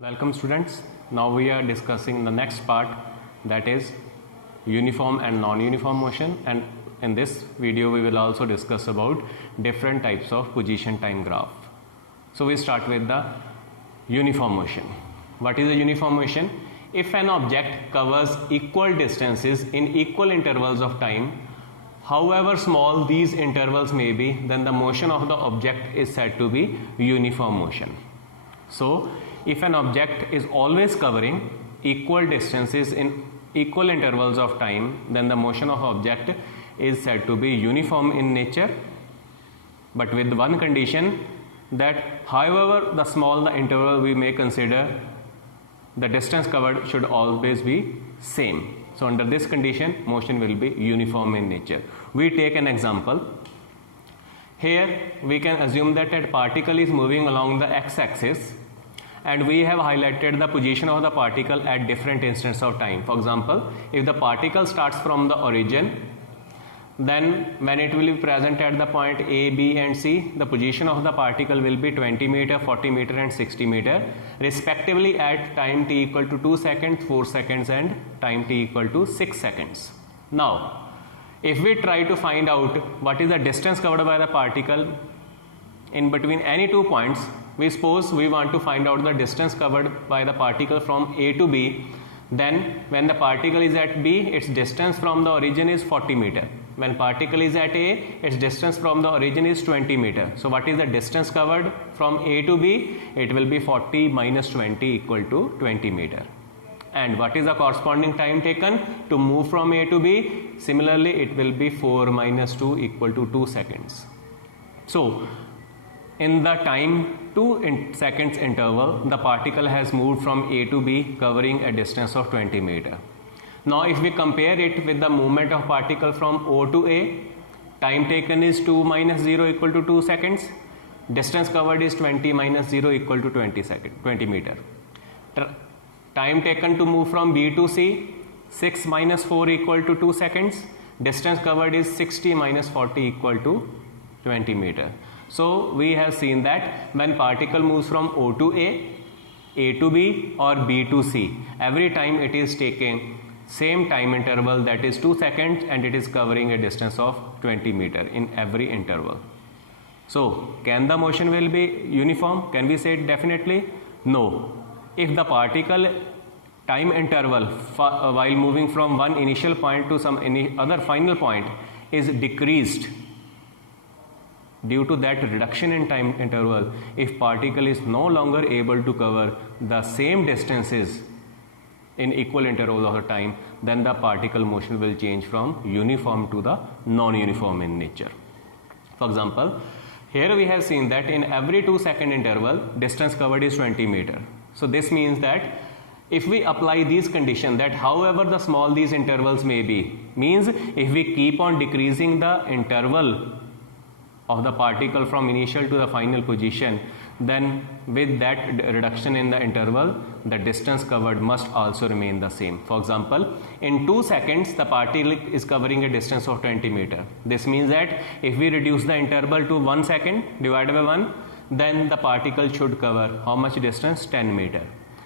Welcome students. Now we are discussing the next part, that is uniform and non-uniform motion, and in this video we will also discuss about different types of position time graph. So we start with the uniform motion. What is a uniform motion? If an object covers equal distances in equal intervals of time, however small these intervals may be, then the motion of the object is said to be uniform motion. So if an object is always covering equal distances in equal intervals of time, then the motion of object is said to be uniform in nature, but with one condition, that however the small the interval we may consider, the distance covered should always be same. So under this condition, motion will be uniform in nature. We take an example. Here we can assume that a particle is moving along the x-axis, and we have highlighted the position of the particle at different instants of time. For example, if the particle starts from the origin, then when it will be present at the point A, B and C, the position of the particle will be 20 meter, 40 meter and 60 meter respectively at time t equal to 2 seconds, 4 seconds and time t equal to 6 seconds. Now, if we try to find out what is the distance covered by the particle in between any 2 points, we suppose we want to find out the distance covered by the particle from A to B, then when the particle is at B, its distance from the origin is 40 meter. When particle is at A, its distance from the origin is 20 meter. So what is the distance covered from A to B? It will be 40 minus 20 equal to 20 meter. And what is the corresponding time taken to move from A to B? Similarly, it will be 4 minus 2 equal to 2 seconds. So in the time 2 seconds interval, the particle has moved from A to B covering a distance of 20 meter. Now if we compare it with the movement of particle from O to A, time taken is 2 minus 0 equal to 2 seconds. Distance covered is 20 minus 0 equal to 20 meter. Time taken to move from B to C, 6 minus 4 equal to 2 seconds. Distance covered is 60 minus 40 equal to 20 meter. So we have seen that when particle moves from O to A to B or B to C, every time it is taking same time interval, that is 2 seconds, and it is covering a distance of 20 meter in every interval. So can the motion will be uniform? Can we say it definitely? No. If the particle time interval while moving from one initial point to some other final point is decreased due to that reduction in time interval, if particle is no longer able to cover the same distances in equal interval of time, then the particle motion will change from uniform to the non-uniform in nature. For example, here we have seen that in every 2 second interval, distance covered is 20 meter. So this means that if we apply these conditions, that however the small these intervals may be, means if we keep on decreasing the interval of the particle from initial to the final position, then with that reduction in the interval, the distance covered must also remain the same. For example, in 2 seconds the particle is covering a distance of 20 meter. This means that if we reduce the interval to 1 second divided by 1, then the particle should cover how much distance? 10 meter.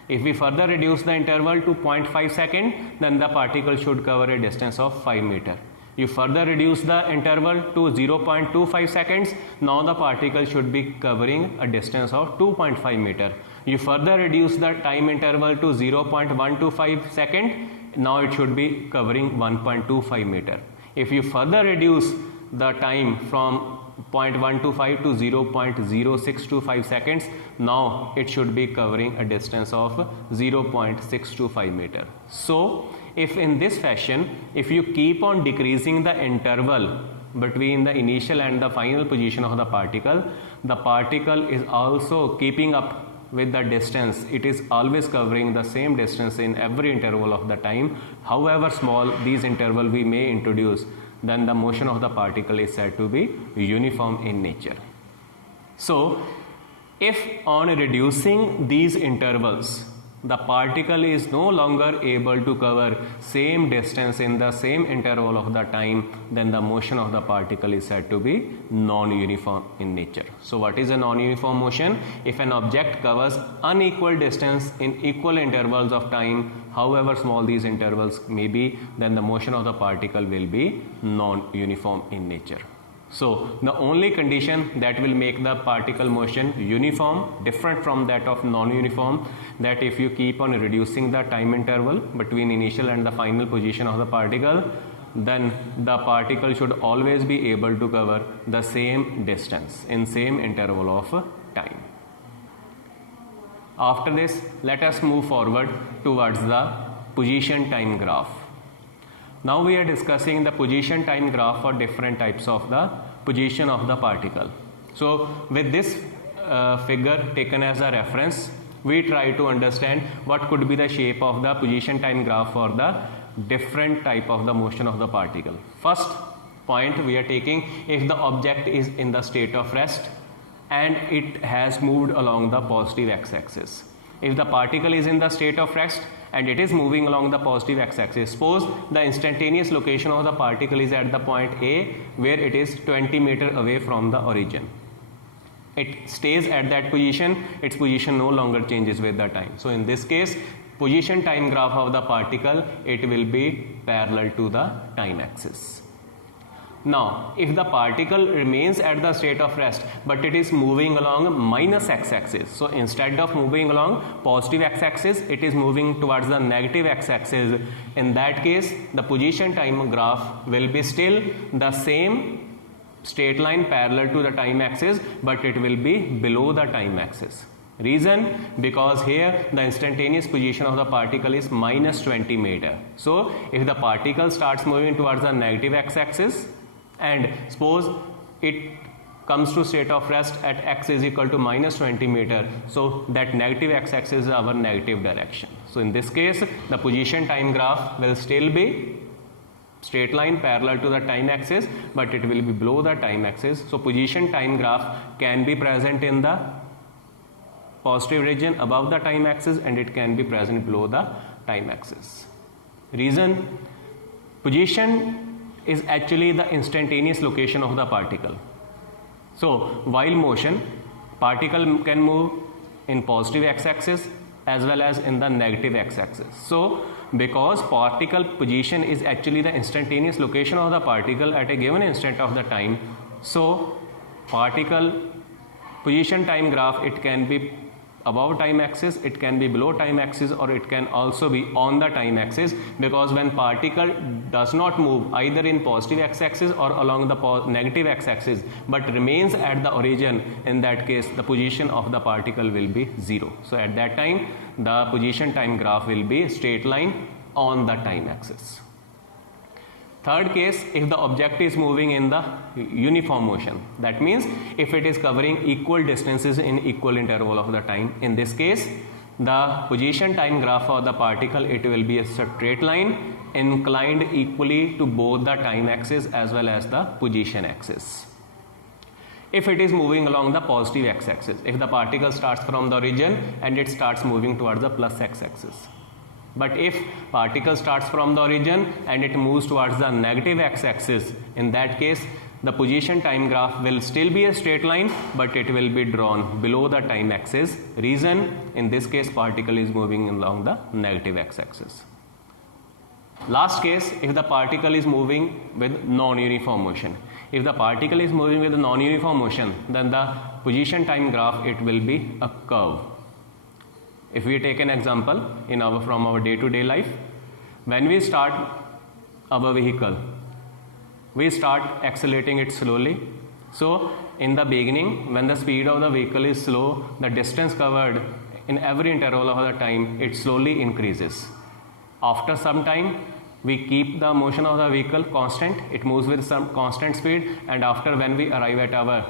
If we further reduce the interval to 0.5 second, then the particle should cover a distance of 5 meter. You further reduce the interval to 0.25 seconds, now the particle should be covering a distance of 2.5 meter. You further reduce the time interval to 0.125 second, now it should be covering 1.25 meter. If you further reduce the time from 0.125 to 0.0625 seconds, now it should be covering a distance of 0.625 meter. So if in this fashion, if you keep on decreasing the interval between the initial and the final position of the particle is also keeping up with the distance. It is always covering the same distance in every interval of the time. However small these interval we may introduce, then the motion of the particle is said to be uniform in nature. So if on reducing these intervals, the particle is no longer able to cover same distance in the same interval of the time, then the motion of the particle is said to be non-uniform in nature. So what is a non-uniform motion? If an object covers unequal distance in equal intervals of time, however small these intervals may be, then the motion of the particle will be non-uniform in nature. So the only condition that will make the particle motion uniform, different from that of non-uniform, that if you keep on reducing the time interval between initial and the final position of the particle, then the particle should always be able to cover the same distance in same interval of time. After this, let us move forward towards the position time graph. Now we are discussing the position time graph for different types of the position of the particle. So with this figure taken as a reference, we try to understand what could be the shape of the position time graph for the different type of the motion of the particle. First point we are taking, if the object is in the state of rest and it has moved along the positive x-axis. If the particle is in the state of rest and it is moving along the positive x-axis, suppose the instantaneous location of the particle is at the point A where it is 20 meters away from the origin. It stays at that position, its position no longer changes with the time. So in this case, position time graph of the particle, it will be parallel to the time axis. Now, if the particle remains at the state of rest, but it is moving along minus x-axis, so instead of moving along positive x-axis, it is moving towards the negative x-axis. In that case, the position time graph will be still the same straight line parallel to the time axis, but it will be below the time axis. Reason? Because here the instantaneous position of the particle is minus 20 meters. So, if the particle starts moving towards the negative x-axis, and suppose it comes to state of rest at x is equal to minus 20 meters, so that negative x-axis is our negative direction. So in this case, the position time graph will still be straight line parallel to the time axis, but it will be below the time axis. So position time graph can be present in the positive region above the time axis, and it can be present below the time axis. Reason? Position is actually the instantaneous location of the particle. So while motion, particle can move in positive x-axis as well as in the negative x-axis. So because particle position is actually the instantaneous location of the particle at a given instant of the time, so particle position time graph, it can be above time axis, it can be below time axis, or it can also be on the time axis, because when particle does not move either in positive x-axis or along the negative x-axis but remains at the origin, in that case the position of the particle will be 0. So at that time the position time graph will be straight line on the time axis. Third case, if the object is moving in the uniform motion, that means if it is covering equal distances in equal interval of the time, in this case the position time graph of the particle, it will be a straight line inclined equally to both the time axis as well as the position axis. If it is moving along the positive x-axis, if the particle starts from the origin and it starts moving towards the plus x-axis. But if particle starts from the origin and it moves towards the negative x-axis, in that case the position time graph will still be a straight line, but it will be drawn below the time axis. Reason? In this case particle is moving along the negative x-axis. Last case, if the particle is moving with non-uniform motion. If the particle is moving with non-uniform motion, then the position time graph, it will be a curve. If we take an example from our day-to-day life, when we start our vehicle, we start accelerating it slowly. So in the beginning, when the speed of the vehicle is slow, the distance covered in every interval of the time, it slowly increases. After some time, we keep the motion of the vehicle constant, it moves with some constant speed, and after when we arrive at our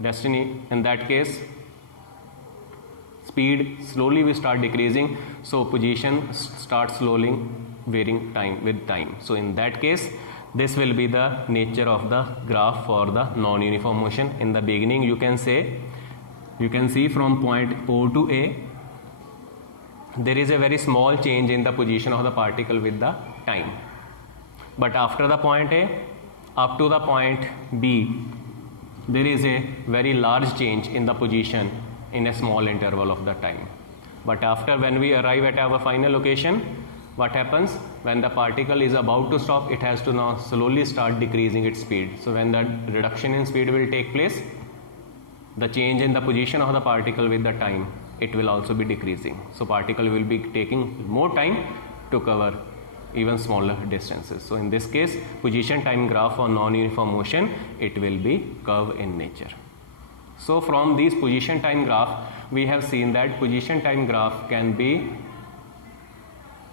destiny, in that case speed slowly we start decreasing, so position starts slowly varying with time. So in that case, this will be the nature of the graph for the non-uniform motion. In the beginning, you can see from point O to A, there is a very small change in the position of the particle with the time. But after the point A up to the point B, there is a very large change in the position in a small interval of the time. But after, when we arrive at our final location, what happens? When the particle is about to stop, it has to now slowly start decreasing its speed. So when the reduction in speed will take place, the change in the position of the particle with the time, it will also be decreasing. So particle will be taking more time to cover even smaller distances. So in this case, position time graph for non-uniform motion, it will be curve in nature. So from these position time graph, we have seen that position time graph can be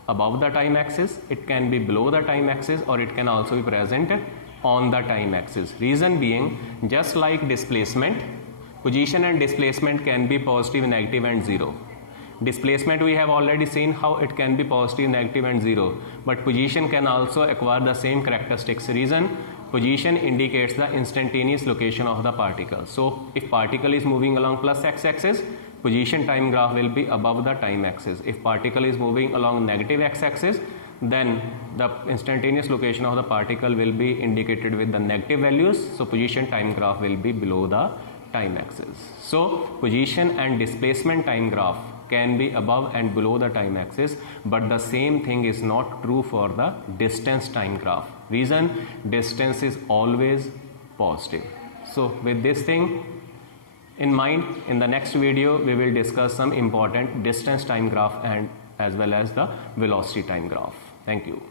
above the time axis, it can be below the time axis, or it can also be present on the time axis. Reason being, just like displacement, position and displacement can be positive, negative and zero. Displacement we have already seen how it can be positive, negative and zero, but position can also acquire the same characteristics. Reason, position indicates the instantaneous location of the particle. So if particle is moving along plus x-axis, position time graph will be above the time axis. If particle is moving along negative x-axis, then the instantaneous location of the particle will be indicated with the negative values. So position time graph will be below the time axis. So position and displacement time graph can be above and below the time axis, but the same thing is not true for the distance time graph. Reason, distance is always positive. So with this thing in mind, in the next video we will discuss some important distance time graph and as well as the velocity time graph. Thank you.